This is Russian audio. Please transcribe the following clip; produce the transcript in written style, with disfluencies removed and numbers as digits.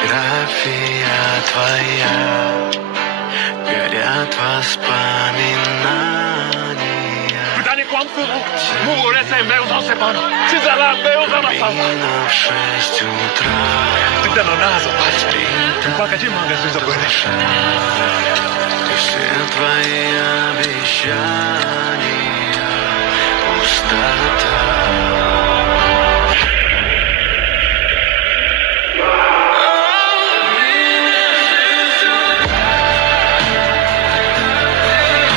Фотография твоя, горят воспоминания. Именно в 6 утра и все твои обещания пустота.